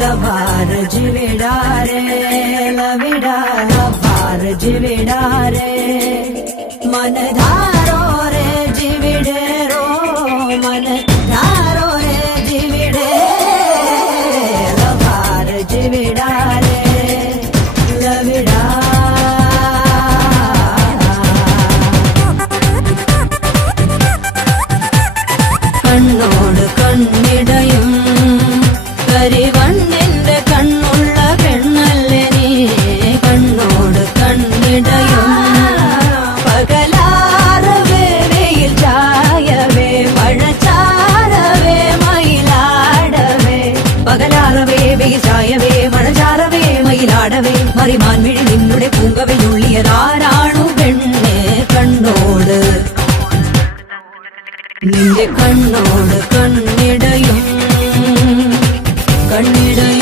लवार जिवेड़ा रे लविड़ा लवार जिवेड़ा रे मन धारो रे जिविड़े रो मन धारो रे जिविड़े लवार जिवेड़ा रे लविड़ा കണ്ണോട് കണ്ണിടയും കരിവണ്ണിന്റെ കണ്ണുള്ള പെണ്ണല്ലേ നീ കണ്ണോട് കണ്ണിടയും പകലാറവേ വെയിൽ ചായവേ മഴച്ചാരവേ മയിലാടവേ പകലാറവേ വെയിൽ ചായവേ മഴച്ചാരവേ മയിലാടവേ മറിമാൻ മിഴി നിന്നുടെ പൂങ്കവയുള്ളിയതാരാണു പെണ്ണെ കണ്ണോട് നിന്റെ കണ്ണോട് കണ്ണിടയും കണ്ണിടയും